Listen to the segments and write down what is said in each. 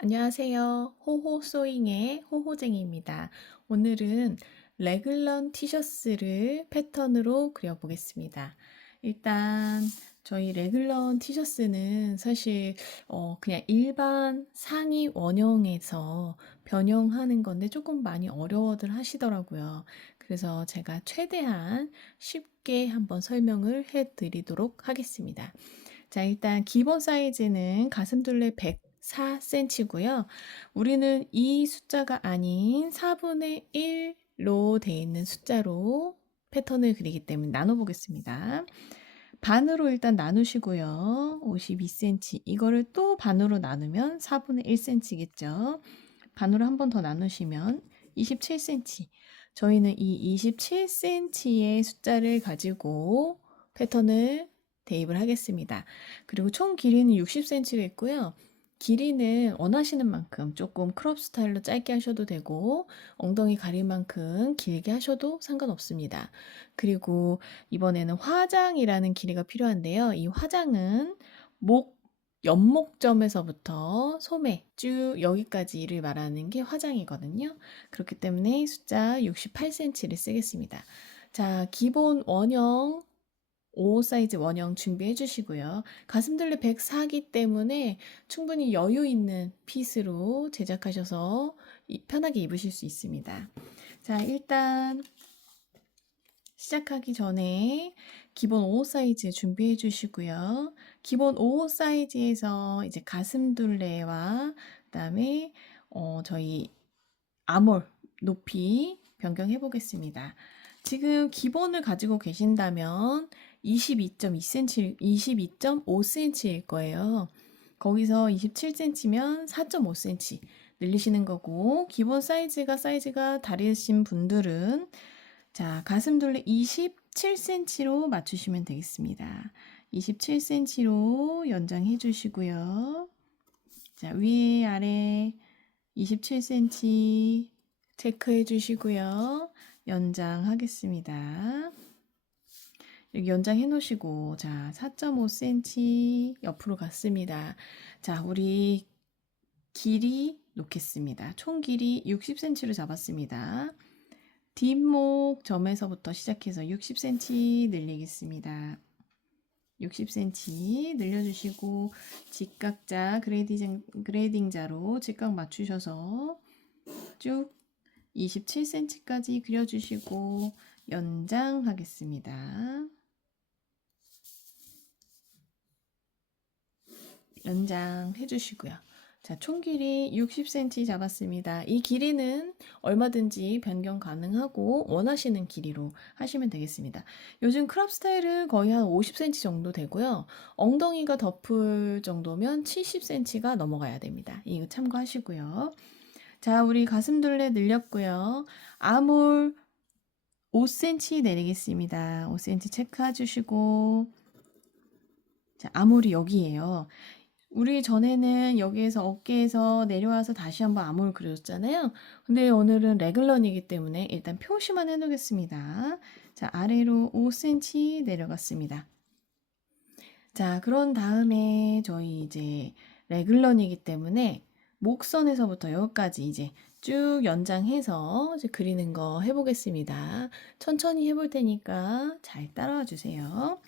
안녕하세요. 호호 소잉의 호호쟁이입니다. 오늘은 레글런 티셔츠를 패턴으로 그려보겠습니다. 일단 저희 레글런 티셔츠는 사실 그냥 일반 상의 원형에서 변형하는 건데 조금 많이 어려워들 하시더라고요. 그래서 제가 최대한 쉽게 한번 설명을 해드리도록 하겠습니다. 자, 일단 기본 사이즈는 가슴둘레 104cm고요. 우리는 이 숫자가 아닌 4분의 1로 되어 있는 숫자로 패턴을 그리기 때문에 나눠보겠습니다. 반으로 일단 나누시고요. 52cm. 이거를 또 반으로 나누면 4분의 1cm겠죠. 반으로 한 번 더 나누시면 27cm. 저희는 이 27cm의 숫자를 가지고 패턴을 대입을 하겠습니다. 그리고 총 길이는 60cm가 있고요. 길이는 원하시는 만큼 조금 크롭 스타일로 짧게 하셔도 되고 엉덩이 가릴 만큼 길게 하셔도 상관없습니다. 그리고 이번에는 화장이라는 길이가 필요한데요. 이 화장은 연목점에서부터 소매 쭉 여기까지를 말하는 게 화장이거든요. 그렇기 때문에 숫자 68cm를 쓰겠습니다. 자, 기본 원형 5 사이즈 원형 준비해 주시고요. 가슴둘레 104기 때문에 충분히 여유 있는 핏으로 제작하셔서 편하게 입으실 수 있습니다. 자, 일단 시작하기 전에 기본 5 사이즈 준비해 주시고요. 기본 5 사이즈에서 이제 가슴둘레와 그다음에 저희 아몰 높이 변경해 보겠습니다. 지금 기본을 가지고 계신다면 22.2cm, 22.5cm일 거예요. 거기서 27cm면 4.5cm 늘리시는 거고, 기본 사이즈가 다르신 분들은 자, 가슴둘레 27cm로 맞추시면 되겠습니다. 27cm로 연장해 주시고요. 자, 위에 아래 27cm 체크해 주시고요. 연장하겠습니다. 여기 연장해 놓으시고, 자, 4.5cm 옆으로 갔습니다. 자, 우리 길이 놓겠습니다. 총 길이 60cm로 잡았습니다. 뒷목 점에서부터 시작해서 60cm 늘리겠습니다. 60cm 늘려주시고 직각자 그레이딩자로 직각 맞추셔서 쭉 27cm까지 그려주시고 연장하겠습니다. 연장해 주시고요. 자, 총 길이 60cm 잡았습니다. 이 길이는 얼마든지 변경 가능하고 원하시는 길이로 하시면 되겠습니다. 요즘 크롭 스타일은 거의 한 50cm 정도 되고요. 엉덩이가 덮을 정도면 70cm가 넘어가야 됩니다. 이거 참고하시고요. 자, 우리 가슴둘레 늘렸고요. 아몰 5cm 내리겠습니다. 5cm 체크해 주시고 자, 아몰이 여기에요. 우리 전에는 여기에서 어깨에서 내려와서 다시 한번 암홀 그려줬잖아요. 근데 오늘은 레글런이기 때문에 일단 표시만 해놓겠습니다. 자, 아래로 5cm 내려갔습니다. 자, 그런 다음에 저희 이제 레글런이기 때문에 목선에서부터 여기까지 이제 쭉 연장해서 이제 그리는 거 해보겠습니다. 천천히 해볼 테니까 잘 따라와 주세요.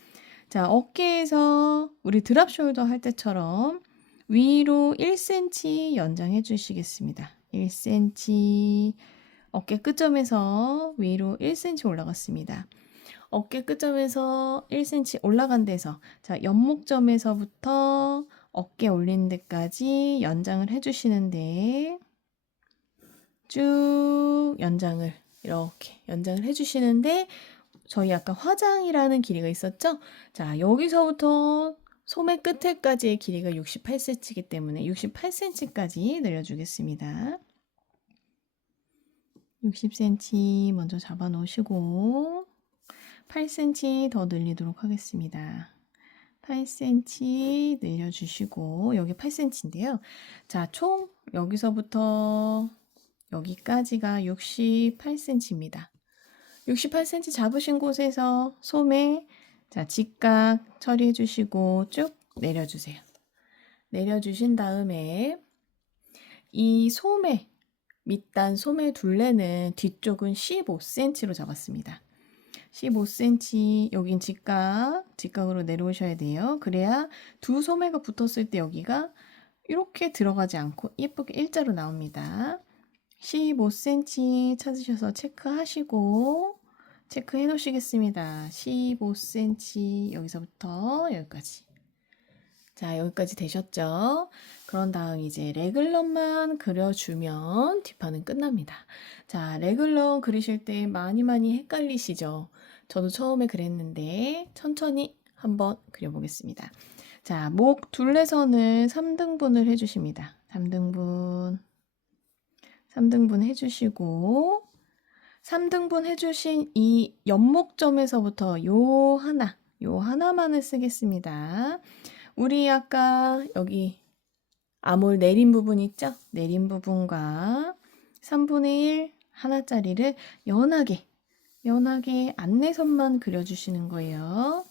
자, 어깨에서 우리 드랍 숄더 할 때처럼 위로 1cm 연장해 주시겠습니다. 1cm 어깨 끝점에서 위로 1cm 올라갔습니다. 어깨 끝점에서 1cm 올라간 데서 자, 연목점에서부터 어깨 올린 데까지 연장을 해 주시는데 쭉 연장을 이렇게 연장을 해 주시는데 저희 아까 화장이라는 길이가 있었죠? 자, 여기서부터 소매 끝에까지의 길이가 68cm이기 때문에 68cm까지 늘려주겠습니다. 60cm 먼저 잡아 놓으시고 8cm 더 늘리도록 하겠습니다. 8cm 늘려주시고 여기 8cm인데요. 자, 총 여기서부터 여기까지가 68cm입니다. 68cm 잡으신 곳에서 소매 자, 직각 처리해 주시고 쭉 내려주세요. 내려주신 다음에 이 소매, 밑단 소매 둘레는 뒤쪽은 15cm로 잡았습니다. 15cm, 여긴 직각으로 내려오셔야 돼요. 그래야 두 소매가 붙었을 때 여기가 이렇게 들어가지 않고 예쁘게 일자로 나옵니다. 15cm 찾으셔서 체크하시고 체크해 놓으시겠습니다. 15cm 여기서부터 여기까지. 자, 여기까지 되셨죠? 그런 다음 이제 레글런만 그려주면 뒷판은 끝납니다. 자, 레글런 그리실 때 많이 헷갈리시죠? 저도 처음에 그랬는데 천천히 한번 그려보겠습니다. 자, 목 둘레선을 3등분을 해주십니다. 3등분 해주시고 3등분 해주신 이 연목점에서부터 요 하나만을 쓰겠습니다. 우리 아까 여기 아몰 내린 부분 있죠? 내린 부분과 3분의 1 하나짜리를 연하게 안내선만 그려주시는 거예요.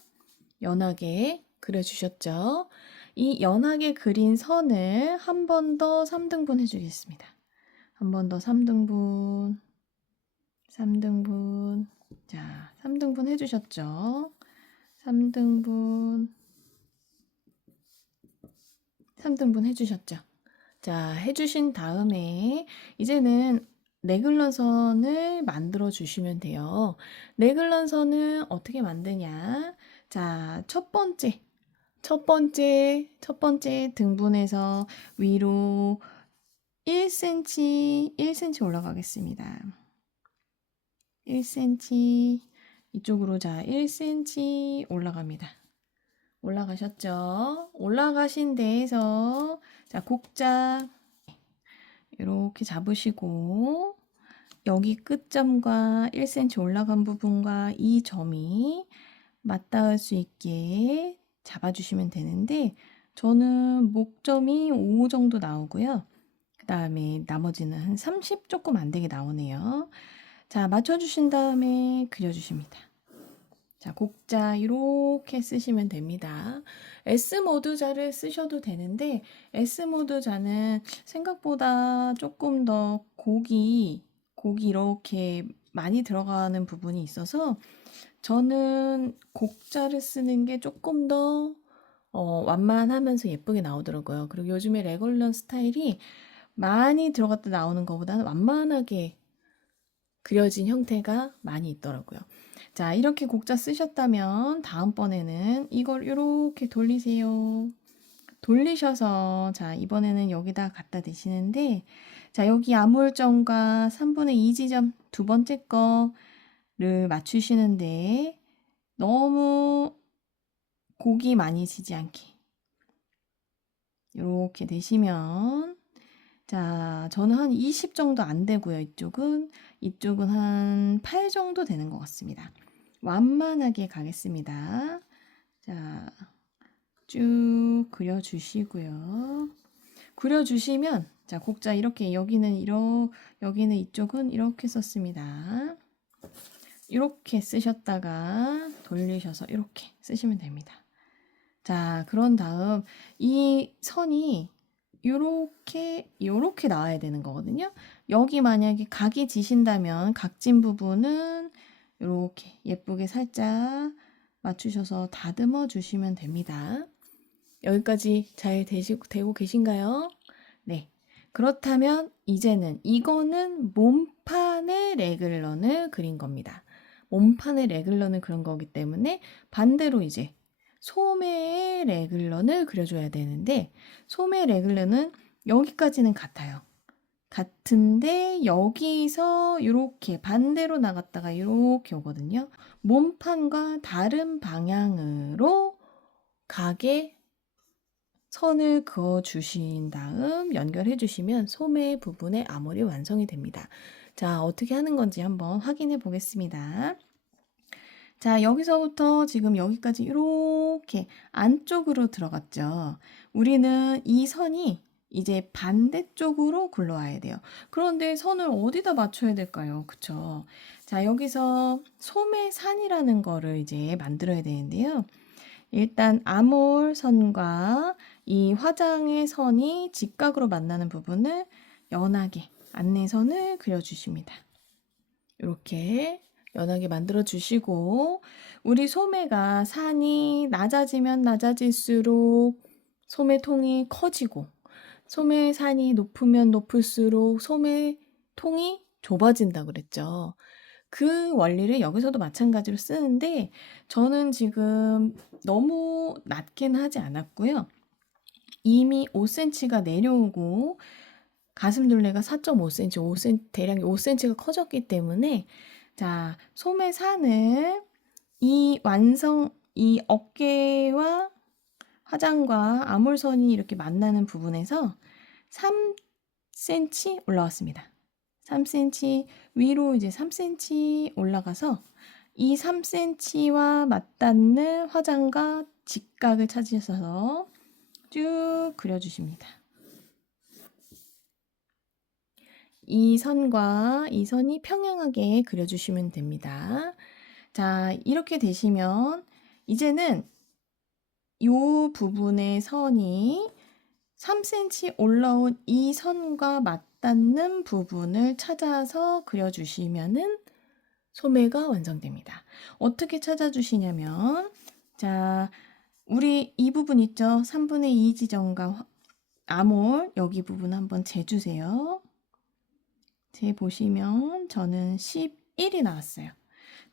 연하게 그려주셨죠? 이 연하게 그린 선을 한 번 더 3등분 해주겠습니다. 한 번 더 3등분. 자, 3등분 해주셨죠? 3등분 해주셨죠? 자, 해주신 다음에 이제는 레글런 선을 만들어 주시면 돼요. 레글런 선은 어떻게 만드냐? 자, 첫 번째 등분에서 위로 1cm 올라가겠습니다. 1cm 이쪽으로 자 1cm 올라갑니다. 올라가셨죠? 올라가신 데에서 자 곡자 이렇게 잡으시고 여기 끝점과 1cm 올라간 부분과 이 점이 맞닿을 수 있게 잡아주시면 되는데 저는 목점이 5 정도 나오고요. 그 다음에 나머지는 한 30 조금 안 되게 나오네요. 자, 맞춰주신 다음에 그려주십니다. 자, 곡자 이렇게 쓰시면 됩니다. S모드 자를 쓰셔도 되는데 S모드 자는 생각보다 조금 더 곡이 이렇게 많이 들어가는 부분이 있어서 저는 곡자를 쓰는 게 조금 더 완만하면서 예쁘게 나오더라고요. 그리고 요즘에 레글런 스타일이 많이 들어갔다 나오는 것보다는 완만하게 그려진 형태가 많이 있더라고요. 자, 이렇게 곡자 쓰셨다면 다음번에는 이걸 이렇게 돌리세요. 돌리셔서 자, 이번에는 여기다 갖다 대시는데 자, 여기 아몰점과 3분의 2 지점 두 번째 거를 맞추시는데 너무 곡이 많이 지지 않게 이렇게 되시면 자, 저는 한 20 정도 안 되고요. 이쪽은 한 8 정도 되는 것 같습니다. 완만하게 가겠습니다. 자, 쭉 그려주시고요. 그려주시면 자, 곡자 이렇게 여기는 이쪽은 이렇게 썼습니다. 이렇게 쓰셨다가 돌리셔서 이렇게 쓰시면 됩니다. 자, 그런 다음 이 선이 요렇게 나와야 되는 거거든요. 여기 만약에 각이 지신다면 각진 부분은 이렇게 예쁘게 살짝 맞추셔서 다듬어 주시면 됩니다. 여기까지 잘 되고 계신가요? 네. 그렇다면 이제는 이거는 몸판의 레글런을 그린 겁니다. 몸판의 레글런을 그린 거기 때문에 반대로 이제 소매의 레글런을 그려줘야 되는데 소매 레글런은 여기까지는 같아요. 같은데 여기서 이렇게 반대로 나갔다가 이렇게 오거든요. 몸판과 다른 방향으로 가게 선을 그어 주신 다음 연결해 주시면 소매 부분의 아몰이 완성이 됩니다. 자, 어떻게 하는 건지 한번 확인해 보겠습니다. 자, 여기서부터 지금 여기까지 이렇게 안쪽으로 들어갔죠. 우리는 이 선이 이제 반대쪽으로 굴러와야 돼요. 그런데 선을 어디다 맞춰야 될까요? 그쵸? 자, 여기서 소매산이라는 거를 이제 만들어야 되는데요. 일단 아몰선과 이 화장의 선이 직각으로 만나는 부분을 연하게 안내선을 그려주십니다. 이렇게 연하게 만들어 주시고, 우리 소매가 산이 낮아지면 낮아질수록 소매통이 커지고, 소매산이 높으면 높을수록 소매통이 좁아진다고 그랬죠. 그 원리를 여기서도 마찬가지로 쓰는데, 저는 지금 너무 낮게는 하지 않았고요. 이미 5cm가 내려오고 가슴둘레가 4.5cm, 5cm, 대략 5cm가 커졌기 때문에, 자, 소매산을 이 어깨와 화장과 아몰선이 이렇게 만나는 부분에서 3cm 올라왔습니다. 3cm 위로 이제 3cm 올라가서 이 3cm와 맞닿는 화장과 직각을 찾으셔서 쭉 그려주십니다. 이 선과 이 선이 평행하게 그려주시면 됩니다. 자, 이렇게 되시면 이제는 이 부분의 선이 3cm 올라온 이 선과 맞닿는 부분을 찾아서 그려주시면은 소매가 완성됩니다. 어떻게 찾아주시냐면, 자, 우리 이 부분 있죠? 3분의 2 지점과 아몰, 여기 부분 한번 재주세요. 재보시면 저는 11이 나왔어요.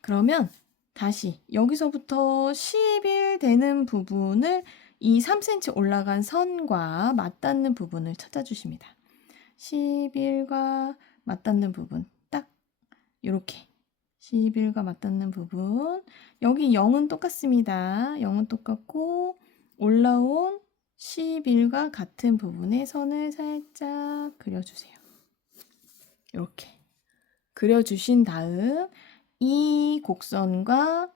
그러면 다시 여기서부터 11 되는 부분을 이 3cm 올라간 선과 맞닿는 부분을 찾아주십니다. 11과 맞닿는 부분, 딱 이렇게 11과 맞닿는 부분, 여기 0은 똑같습니다. 0은 똑같고 올라온 11과 같은 부분에 선을 살짝 그려주세요. 이렇게 그려주신 다음 이 곡선과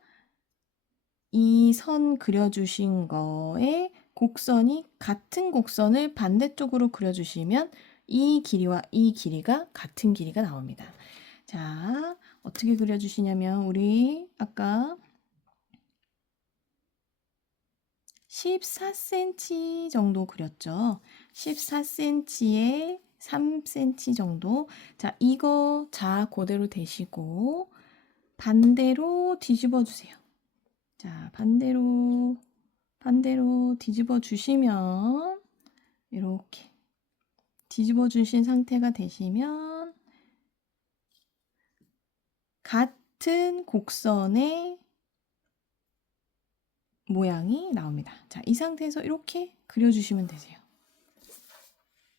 이 선 그려주신 거에 곡선이 같은 곡선을 반대쪽으로 그려주시면 이 길이와 이 길이가 같은 길이가 나옵니다. 자, 어떻게 그려주시냐면 우리 아까 14cm 정도 그렸죠. 14cm에 3cm 정도. 자, 이거 자 그대로 대시고 반대로 뒤집어 주세요. 자, 반대로 뒤집어 주시면 이렇게 뒤집어 주신 상태가 되시면 같은 곡선의 모양이 나옵니다. 자, 이 상태에서 이렇게 그려주시면 되세요.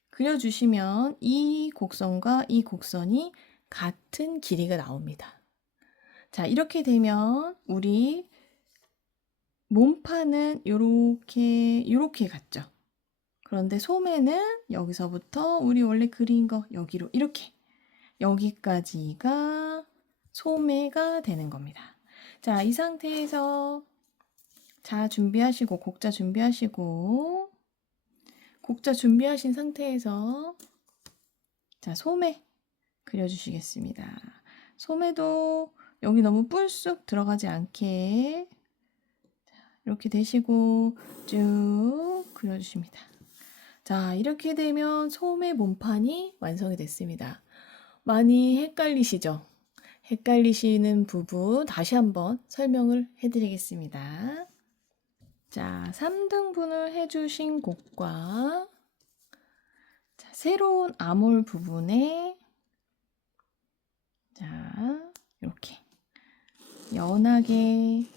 그려주시면 이 곡선과 이 곡선이 같은 길이가 나옵니다. 자, 이렇게 되면 우리 몸판은 요렇게 갔죠. 그런데 소매는 여기서부터 우리 원래 그린 거 여기로 이렇게 여기까지가 소매가 되는 겁니다. 자, 이 상태에서 자 준비하시고 곡자 준비하신 상태에서 자 소매 그려주시겠습니다. 소매도 여기 너무 뿔쑥 들어가지 않게 이렇게 대시고 쭉 그려주십니다. 자, 이렇게 되면 소매 몸판이 완성이 됐습니다. 많이 헷갈리시죠? 헷갈리시는 부분 다시 한번 설명을 해드리겠습니다. 자, 3등분을 해주신 곡과 자, 새로운 아몰 부분에 자, 이렇게 연하게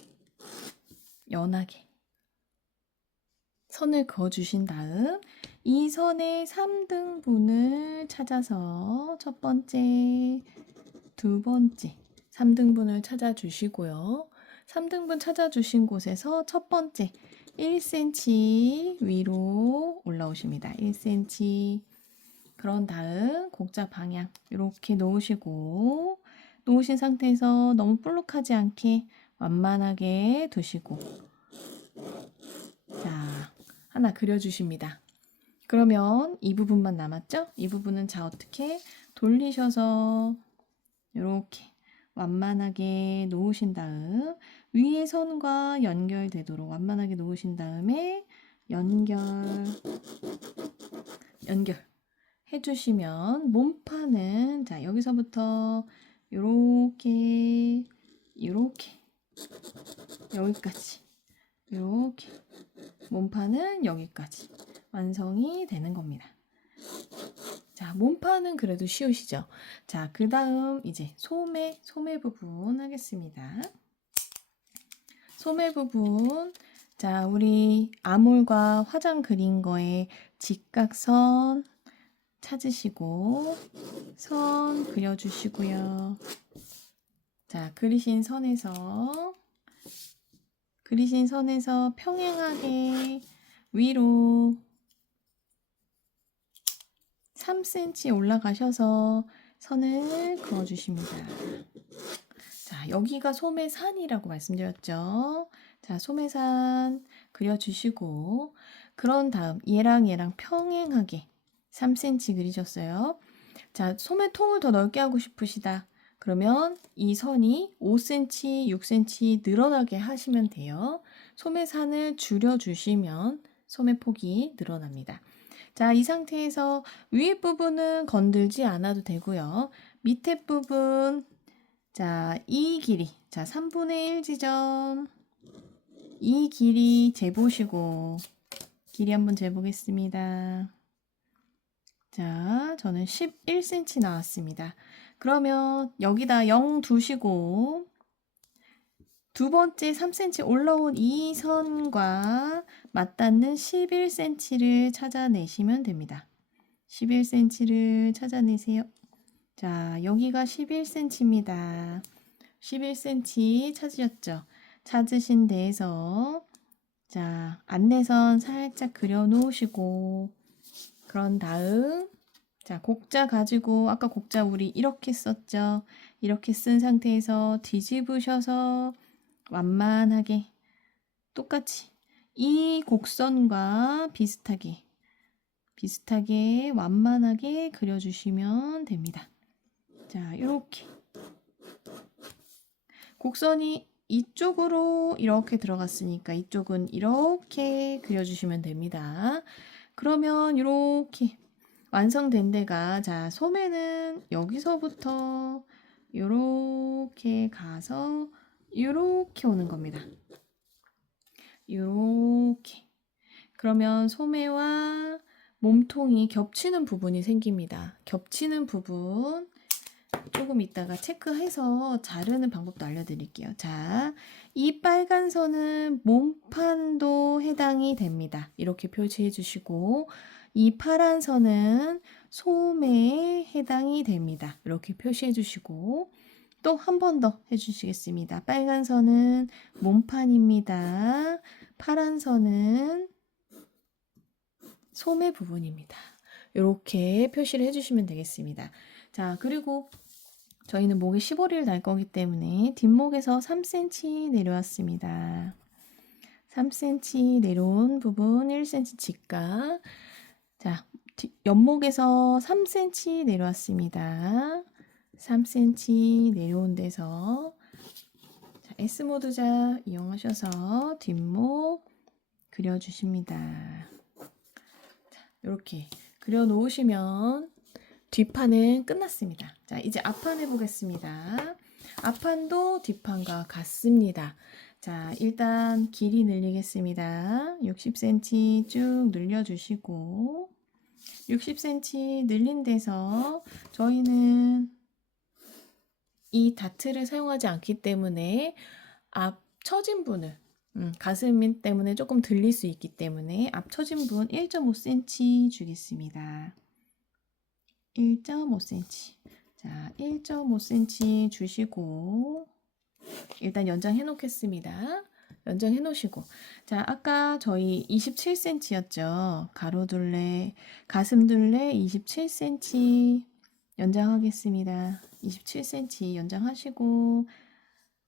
선을 그어주신 다음 이 선의 3등분을 찾아서 첫 번째, 두 번째 3등분을 찾아주시고요. 3등분 찾아주신 곳에서 첫 번째 1cm 위로 올라오십니다. 1cm. 그런 다음 곡자 방향 이렇게 놓으시고 놓으신 상태에서 너무 볼록하지 않게 완만하게 두시고 자, 하나 그려주십니다. 그러면 이 부분만 남았죠? 이 부분은 자 어떻게 돌리셔서 이렇게 완만하게 놓으신 다음 위의 선과 연결되도록 완만하게 놓으신 다음에 연결 해주시면 몸판은 자 여기서부터 요렇게 여기까지 요렇게 몸판은 여기까지 완성이 되는 겁니다. 자, 몸판은 그래도 쉬우시죠? 자, 그 다음 이제 소매 부분 하겠습니다. 소매 부분. 자, 우리 아몰과 화장 그린 거에 직각선 찾으시고 선 그려주시고요. 자, 그리신 선에서 평행하게 위로 3cm 올라가셔서 선을 그어주십니다. 자, 여기가 소매산이라고 말씀드렸죠. 자, 소매산 그려주시고 그런 다음 얘랑 평행하게 3cm 그리셨어요. 자, 소매통을 더 넓게 하고 싶으시다. 그러면 이 선이 5cm, 6cm 늘어나게 하시면 돼요. 소매산을 줄여주시면 소매폭이 늘어납니다. 자, 이 상태에서 위에 부분은 건들지 않아도 되고요. 밑에 부분, 자, 이 길이, 자, 3분의 1 지점, 이 길이 재보시고, 길이 한번 재보겠습니다. 자, 저는 11cm 나왔습니다. 그러면 여기다 0 두시고, 두 번째 3cm 올라온 이 선과 맞닿는 11cm를 찾아내시면 됩니다. 11cm를 찾아내세요. 자, 여기가 11cm입니다. 11cm 찾으셨죠? 찾으신 데에서 자, 안내선 살짝 그려 놓으시고 그런 다음 자, 곡자 가지고 아까 곡자 우리 이렇게 썼죠? 이렇게 쓴 상태에서 뒤집으셔서 완만하게 똑같이 이 곡선과 비슷하게 완만하게 그려주시면 됩니다. 자, 이렇게 곡선이 이쪽으로 이렇게 들어갔으니까 이쪽은 이렇게 그려주시면 됩니다. 그러면 이렇게 완성된 데가 자, 소매는 여기서부터 이렇게 가서 이렇게 오는 겁니다. 이렇게. 그러면 소매와 몸통이 겹치는 부분이 생깁니다. 겹치는 부분 조금 이따가 체크해서 자르는 방법도 알려드릴게요. 자, 이 빨간 선은 몸판도 해당이 됩니다. 이렇게 표시해 주시고 이 파란 선은 소매에 해당이 됩니다. 이렇게 표시해 주시고 또 한 번 더 해주시겠습니다. 빨간 선은 몸판입니다. 파란 선은 소매 부분입니다. 이렇게 표시를 해주시면 되겠습니다. 자, 그리고 저희는 목에 15리를 달 거기 때문에 뒷목에서 3cm 내려왔습니다. 3cm 내려온 부분 1cm 직각. 자, 옆목에서 3cm 내려왔습니다. 3cm 내려온 데서 자, S모드자 이용하셔서 뒷목 그려주십니다. 자, 이렇게 그려 놓으시면 뒷판은 끝났습니다. 자, 이제 앞판 해보겠습니다. 앞판도 뒷판과 같습니다. 자, 일단 길이 늘리겠습니다. 60cm 쭉 늘려주시고 60cm 늘린 데서 저희는 이 다트를 사용하지 않기 때문에 앞 처진 분을 가슴 때문에 조금 들릴 수 있기 때문에 앞 처진 분 1.5cm 주겠습니다. 1.5cm. 자, 1.5cm 주시고 일단 연장해 놓겠습니다. 연장해 놓으시고 자, 아까 저희 27cm였죠. 가로 둘레, 가슴 둘레 27cm 연장하겠습니다. 27cm 연장하시고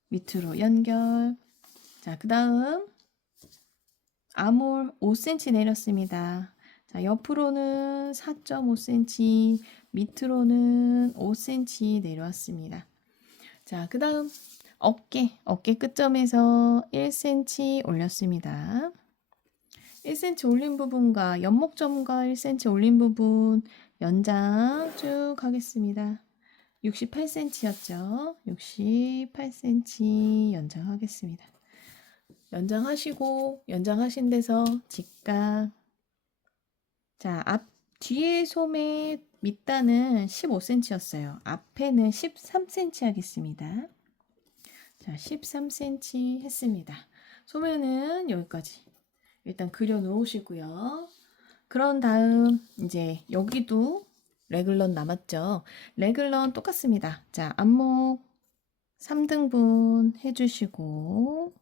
밑으로 연결. 자, 그 다음 아몰 5cm 내렸습니다. 자, 옆으로는 4.5cm, 밑으로는 5cm 내려왔습니다. 자, 그 다음 어깨 끝점에서 1cm 올렸습니다. 1cm 올린 부분과 옆목점과 1cm 올린 부분 연장 쭉 하겠습니다. 68cm였죠. 68cm 연장하겠습니다. 연장하시고 연장하신 데서 직각. 자, 뒤에 소매 밑단은 15cm였어요. 앞에는 13cm 하겠습니다. 자, 13cm 했습니다. 소매는 여기까지 일단 그려 놓으시고요. 그런 다음 이제 여기도 레글런 남았죠. 레글런 똑같습니다. 자, 안목 3등분 해주시고,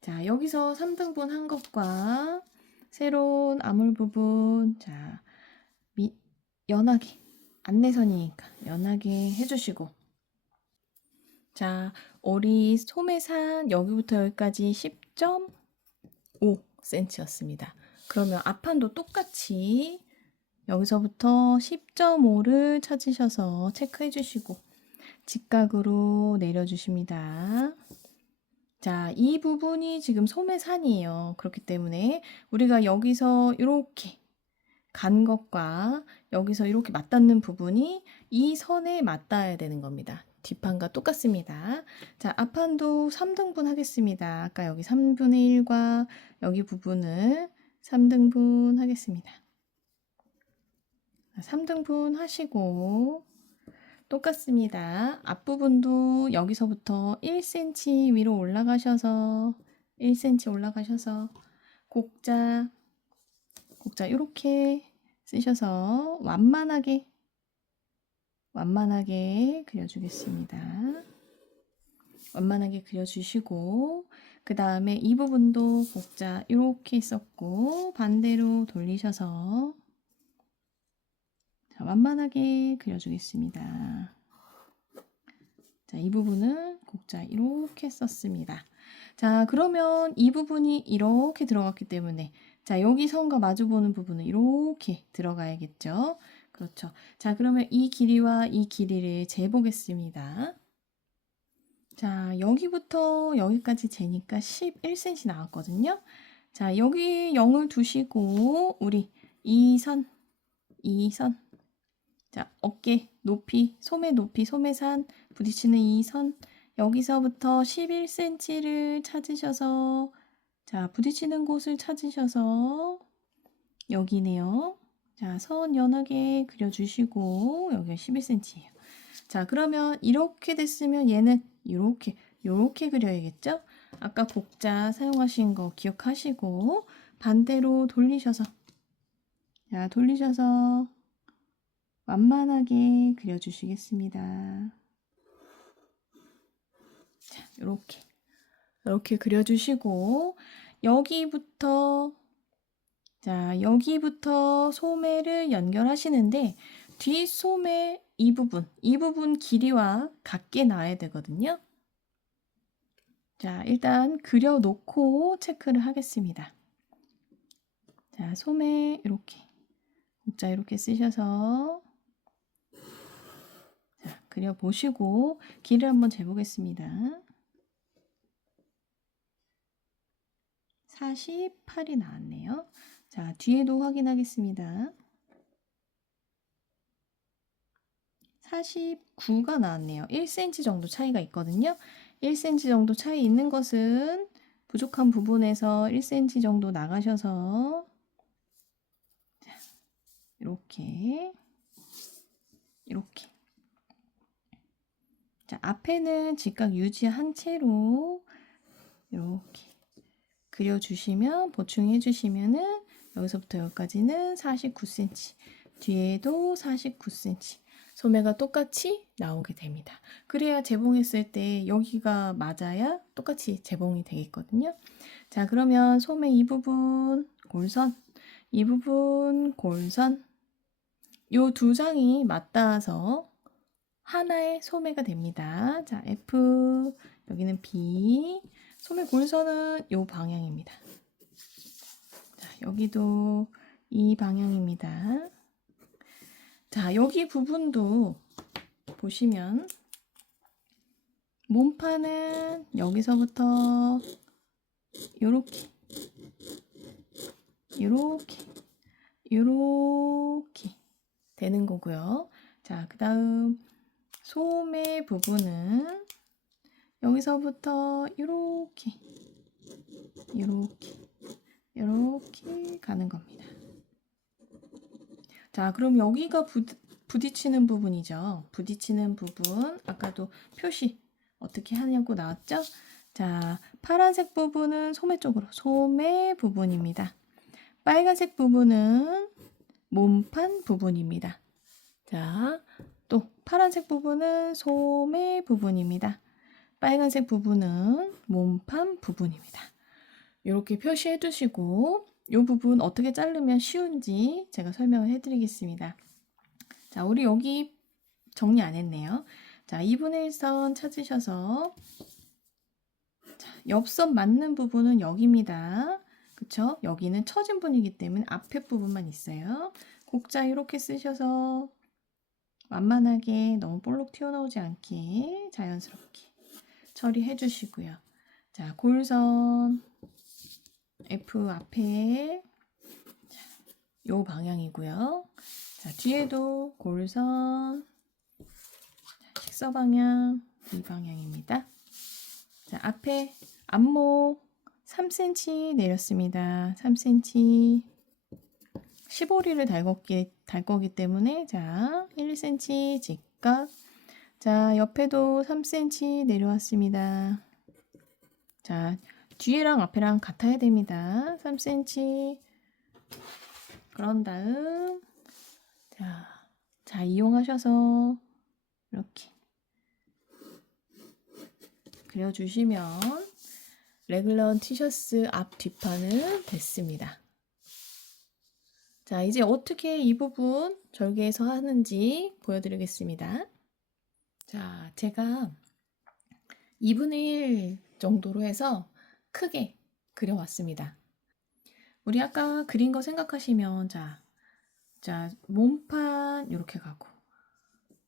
자, 여기서 3등분 한 것과 새로운 아몰 부분, 자, 연하게, 안내선이니까 연하게 해주시고, 자, 우리 소매산 여기부터 여기까지 10.5cm였습니다. 그러면 앞판도 똑같이 여기서부터 10.5를 찾으셔서 체크해 주시고 직각으로 내려주십니다. 자, 이 부분이 지금 소매산이에요. 그렇기 때문에 우리가 여기서 이렇게 간 것과 여기서 이렇게 맞닿는 부분이 이 선에 맞닿아야 되는 겁니다. 뒷판과 똑같습니다. 자, 앞판도 3등분 하겠습니다. 아까 여기 3분의 1과 여기 부분을 3등분 하겠습니다. 3등분 하시고 똑같습니다. 앞부분도 여기서부터 1cm 위로 올라가셔서 1cm 올라가셔서 곡자 이렇게 쓰셔서 완만하게 그려주겠습니다. 완만하게 그려주시고 그 다음에 이 부분도 곡자 이렇게 썼고 반대로 돌리셔서 자, 완만하게 그려주겠습니다. 자, 이 부분은 곡자 이렇게 썼습니다. 자, 그러면 이 부분이 이렇게 들어갔기 때문에 자, 여기 선과 마주보는 부분은 이렇게 들어가야겠죠. 그렇죠. 자, 그러면 이 길이와 이 길이를 재보겠습니다. 자, 여기부터 여기까지 재니까 11cm 나왔거든요. 자, 여기 0을 두시고 우리 이 선 자, 어깨 높이, 소매 높이, 소매산 부딪히는 이 선 여기서부터 11cm를 찾으셔서 자, 부딪히는 곳을 찾으셔서 여기네요. 자, 선 연하게 그려주시고 여기가 11cm예요. 자, 그러면 이렇게 됐으면 얘는 이렇게 그려야겠죠? 아까 곡자 사용하신 거 기억하시고 반대로 돌리셔서 자, 돌리셔서 완만하게 그려주시겠습니다. 자, 이렇게 그려주시고 여기부터 소매를 연결하시는데 뒷소매 이 부분 길이와 같게 나와야 되거든요. 자, 일단 그려놓고 체크를 하겠습니다. 자, 소매 이렇게 곡자 이렇게 쓰셔서 자, 그려보시고 길을 한번 재보겠습니다. 48이 나왔네요. 자, 뒤에도 확인하겠습니다. 49가 나왔네요. 1cm 정도 차이가 있거든요. 1cm 정도 차이 있는 것은 부족한 부분에서 1cm 정도 나가셔서 자, 이렇게 자, 앞에는 직각 유지한 채로 이렇게 그려주시면 보충해 주시면은 여기서부터 여기까지는 49cm 뒤에도 49cm 소매가 똑같이 나오게 됩니다. 그래야 재봉했을 때 여기가 맞아야 똑같이 재봉이 되겠거든요. 자, 그러면 소매 이 부분 골선 이 부분 골선 요 두 장이 맞닿아서 하나의 소매가 됩니다. 자, F 여기는 B 소매 골선은 요 방향입니다. 자, 여기도 이 방향입니다. 자, 여기 부분도 보시면 몸판은 여기서부터 요렇게 되는 거고요. 자, 그 다음 소매 부분은 여기서부터 이렇게 가는 겁니다. 자, 그럼 여기가 부딪히는 부분이죠. 부딪히는 부분, 아까도 표시 어떻게 하냐고 나왔죠? 자, 파란색 부분은 소매 쪽으로, 소매 부분입니다. 빨간색 부분은 몸판 부분입니다. 자, 또 파란색 부분은 소매 부분입니다. 빨간색 부분은 몸판 부분입니다. 이렇게 표시해 두시고 이 부분 어떻게 자르면 쉬운지 제가 설명을 해드리겠습니다. 자, 우리 여기 정리 안 했네요. 자, 2분의 1선 찾으셔서 자, 옆선 맞는 부분은 여기입니다. 그쵸? 여기는 처진 분이기 때문에 앞에 부분만 있어요. 곡자 이렇게 쓰셔서 완만하게 너무 볼록 튀어나오지 않게 자연스럽게 처리해 주시고요. 자, 골선 F 앞에 요 방향이고요. 자, 뒤에도 골선 식서 방향 이 방향입니다. 자, 앞에 앞목 3cm 내렸습니다. 3cm 15리를 달 거기 때문에 자, 1cm 직각. 자, 옆에도 3cm 내려왔습니다. 자, 뒤에랑 앞에랑 같아야 됩니다. 3cm. 그런 다음 자, 이용하셔서 이렇게 그려주시면 레글런 티셔츠 앞 뒷판은 됐습니다. 자, 이제 어떻게 이 부분 절개해서 하는지 보여드리겠습니다. 자, 제가 2분의 1 정도로 해서 크게 그려왔습니다. 우리 아까 그린 거 생각하시면 자, 몸판 이렇게 가고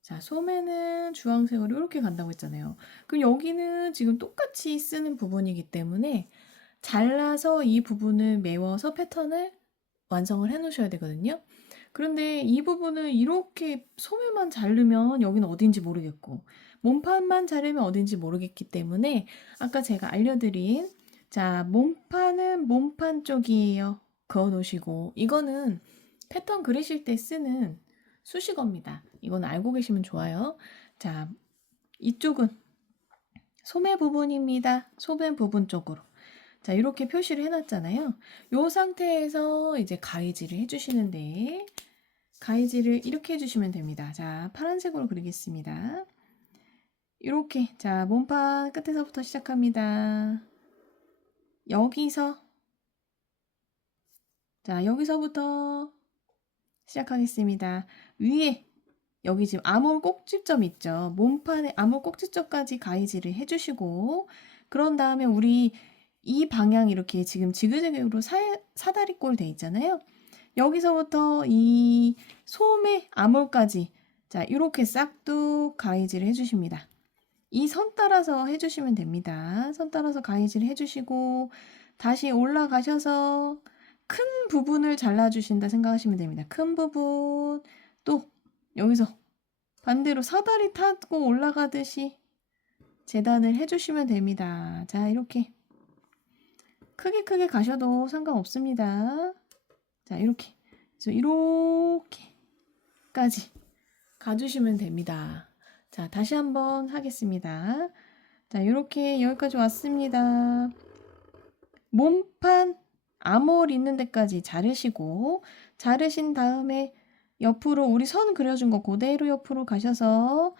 자, 소매는 주황색으로 이렇게 간다고 했잖아요. 그럼 여기는 지금 똑같이 쓰는 부분이기 때문에 잘라서 이 부분을 메워서 패턴을 완성을 해 놓으셔야 되거든요. 그런데 이 부분을 이렇게 소매만 자르면 여기는 어딘지 모르겠고 몸판만 자르면 어딘지 모르겠기 때문에 아까 제가 알려드린 자, 몸판은 몸판 쪽이에요. 그어 놓으시고 이거는 패턴 그리실 때 쓰는 수식어입니다. 이건 알고 계시면 좋아요. 자, 이쪽은 소매 부분입니다. 소매 부분 쪽으로. 자, 이렇게 표시를 해놨잖아요. 이 상태에서 이제 가위질을 해주시는데 가위질을 이렇게 해주시면 됩니다. 자, 파란색으로 그리겠습니다. 이렇게 자, 몸판 끝에서부터 시작합니다. 여기서부터 시작하겠습니다. 위에 여기 지금 암홀 꼭지점 있죠. 몸판에 암홀 꼭지점까지 가위질을 해주시고 그런 다음에 우리 이 방향 이렇게 지금 지그재그로 사다리꼴 돼 있잖아요. 여기서부터 이 소매 암홀까지 자 이렇게 싹둑 가위질을 해주십니다. 이 선 따라서 해주시면 됩니다. 선 따라서 가위질 해주시고 다시 올라가셔서 큰 부분을 잘라주신다 생각하시면 됩니다. 큰 부분 또 여기서 반대로 사다리 타고 올라가듯이 재단을 해주시면 됩니다. 자, 이렇게 크게 가셔도 상관없습니다. 자, 이렇게 그래서 이렇게까지 가주시면 됩니다. 자, 다시 한번 하겠습니다. 자, 이렇게 여기까지 왔습니다. 몸판 암홀 있는 데까지 자르시고 자르신 다음에 옆으로 우리 선 그려준 거 그대로 옆으로 가셔서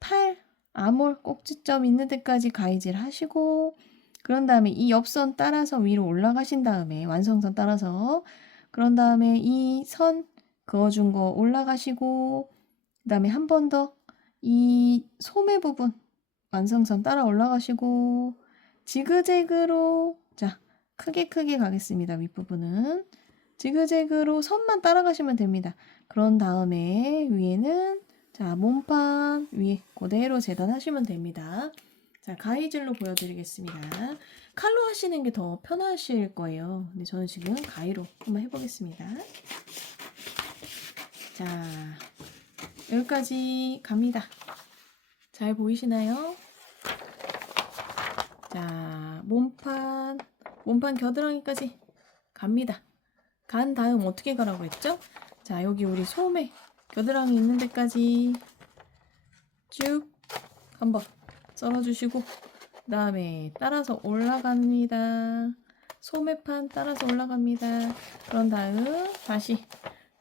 팔 암홀 꼭지점 있는 데까지 가위질 하시고 그런 다음에 이 옆선 따라서 위로 올라가신 다음에 완성선 따라서 그런 다음에 이 선 그어준 거 올라가시고 그 다음에 한 번 더 이 소매 부분 완성선 따라 올라가시고 지그재그로 자 크게 가겠습니다. 윗부분은 지그재그로 선만 따라가시면 됩니다. 그런 다음에 위에는 자 몸판 위에 그대로 재단하시면 됩니다. 자 가위질로 보여드리겠습니다. 칼로 하시는 게 더 편하실 거예요. 근데 저는 지금 가위로 한번 해보겠습니다. 자, 여기까지 갑니다. 잘 보이시나요? 자, 몸판 겨드랑이까지 갑니다. 간 다음 어떻게 가라고 했죠? 자, 여기 우리 소매 겨드랑이 있는 데까지 쭉 한번 썰어주시고 그 다음에 따라서 올라갑니다. 소매판 따라서 올라갑니다. 그런 다음 다시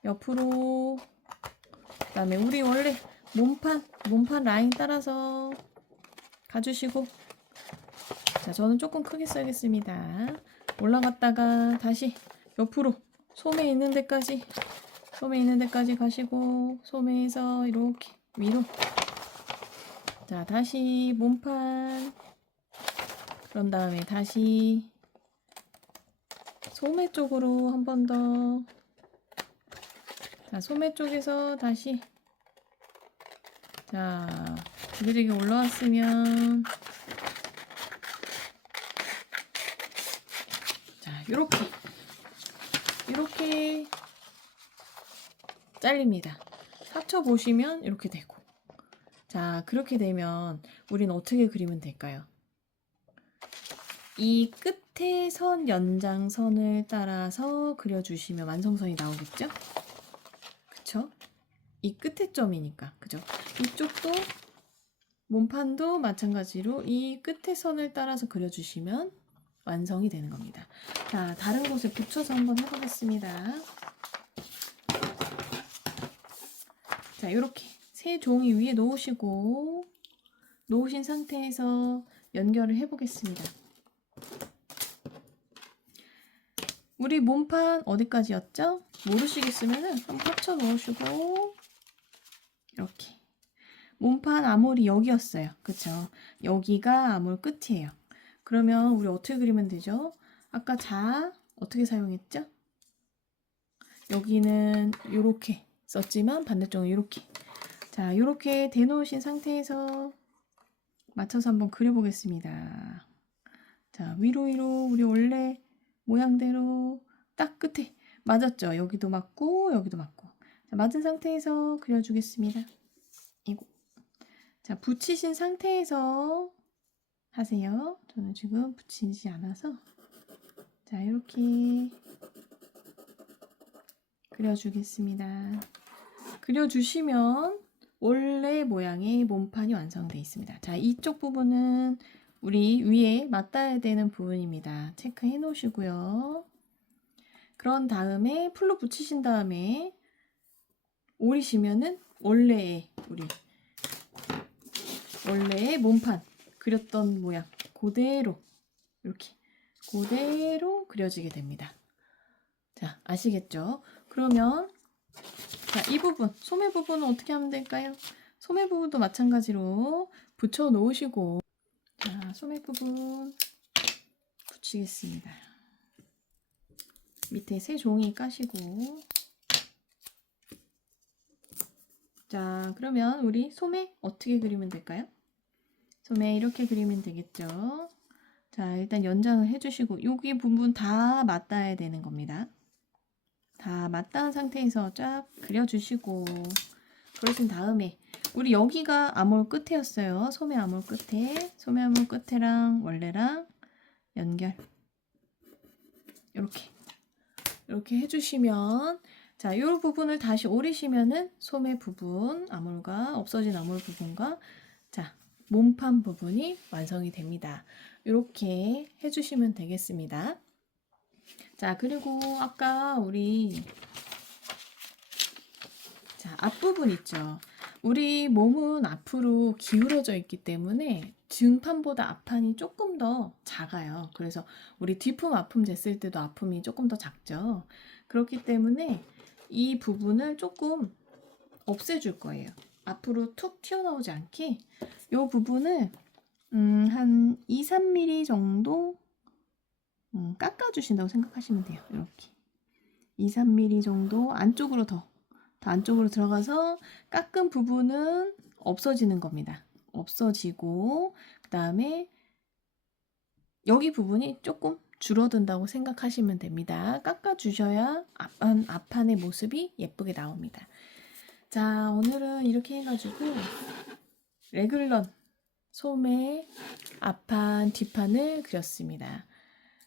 옆으로 그 다음에 우리 원래 몸판 라인 따라서 가주시고 자, 저는 조금 크게 써야겠습니다. 올라갔다가 다시 옆으로 소매 있는 데까지 가시고 소매에서 이렇게 위로 자, 다시 몸판 그런 다음에 다시 소매 쪽으로 한 번 더 자, 소매 쪽에서 다시 자, 지그재그 올라왔으면 자, 이렇게 잘립니다. 합쳐 보시면 이렇게 되고 자, 그렇게 되면 우리는 어떻게 그리면 될까요? 이 끝에 선 연장선을 따라서 그려주시면 완성선이 나오겠죠? 그쵸? 이 끝에 점이니까 그죠? 이쪽도 몸판도 마찬가지로 이 끝에 선을 따라서 그려주시면 완성이 되는 겁니다. 자, 다른 곳에 붙여서 한번 해보겠습니다. 자, 이렇게 세 종이 위에 놓으시고 놓으신 상태에서 연결을 해보겠습니다. 우리 몸판 어디까지였죠? 모르시겠으면 한번 합쳐 놓으시고 이렇게 몸판 아몰이 여기였어요. 그쵸? 여기가 아몰 끝이에요. 그러면 우리 어떻게 그리면 되죠? 아까 어떻게 사용했죠? 여기는 이렇게 썼지만 반대쪽은 이렇게 자, 이렇게 대놓으신 상태에서 맞춰서 한번 그려보겠습니다. 자, 위로 우리 원래 모양대로 딱 끝에 맞았죠? 여기도 맞고 여기도 맞고 자, 맞은 상태에서 그려주겠습니다. 이거 자, 붙이신 상태에서 하세요. 저는 지금 붙이지 않아서 자, 이렇게 그려주겠습니다. 그려주시면 원래 모양의 몸판이 완성되어 있습니다. 자, 이쪽 부분은 우리 위에 맞닿아야 되는 부분입니다. 체크해 놓으시고요. 그런 다음에 풀로 붙이신 다음에 오리시면은 원래의 몸판 그렸던 모양 그대로 이렇게 그대로 그려지게 됩니다. 자, 아시겠죠? 그러면 자, 이 부분 소매 부분은 어떻게 하면 될까요? 소매 부분도 마찬가지로 붙여 놓으시고 자, 소매 부분 붙이겠습니다. 밑에 세 종이 까시고 자, 그러면 우리 소매 어떻게 그리면 될까요? 소매 이렇게 그리면 되겠죠? 자, 일단 연장을 해주시고 여기 부분 다 맞닿아야 되는 겁니다. 다 맞닿은 상태에서 쫙 그려주시고 그러신 다음에 우리 여기가 아몰 끝에였어요. 소매 아몰 끝에랑 원래랑 연결 이렇게 해주시면 자, 이 부분을 다시 오리시면은 소매 부분 아몰과 없어진 아몰 부분과 자, 몸판 부분이 완성이 됩니다. 이렇게 해주시면 되겠습니다. 자, 그리고 아까 우리 자, 앞부분 있죠. 우리 몸은 앞으로 기울어져 있기 때문에 등판보다 앞판이 조금 더 작아요. 그래서 우리 뒤품 앞품 쟀을 때도 앞품이 조금 더 작죠. 그렇기 때문에 이 부분을 조금 없애줄 거예요. 앞으로 툭 튀어나오지 않게 이 부분을 한 2-3mm 정도 깎아주신다고 생각하시면 돼요. 이렇게 2-3mm 정도 안쪽으로 더 안쪽으로 들어가서 깎은 부분은 없어지는 겁니다. 없어지고 그 다음에 여기 부분이 조금 줄어든다고 생각하시면 됩니다. 깎아주셔야 앞판의 모습이 예쁘게 나옵니다. 자, 오늘은 이렇게 해가지고 레귤런 소매 앞판, 뒷판을 그렸습니다.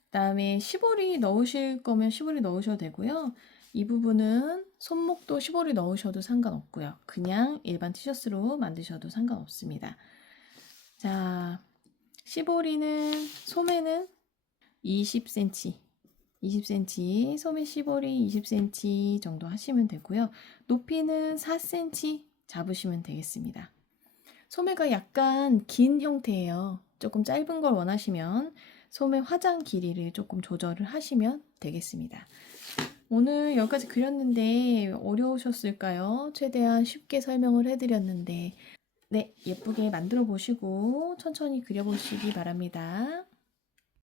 그다음에 시보리 넣으실 거면 시보리 넣으셔도 되고요. 이 부분은 손목도 시보리 넣으셔도 상관없고요. 그냥 일반 티셔츠로 만드셔도 상관없습니다. 자, 시보리는 소매는 20cm, 20cm, 소매 시보리 20cm 정도 하시면 되고요. 높이는 4cm 잡으시면 되겠습니다. 소매가 약간 긴 형태예요. 조금 짧은 걸 원하시면 소매 화장 길이를 조금 조절을 하시면 되겠습니다. 오늘 여기까지 그렸는데 어려우셨을까요? 최대한 쉽게 설명을 해드렸는데 네, 예쁘게 만들어 보시고 천천히 그려보시기 바랍니다.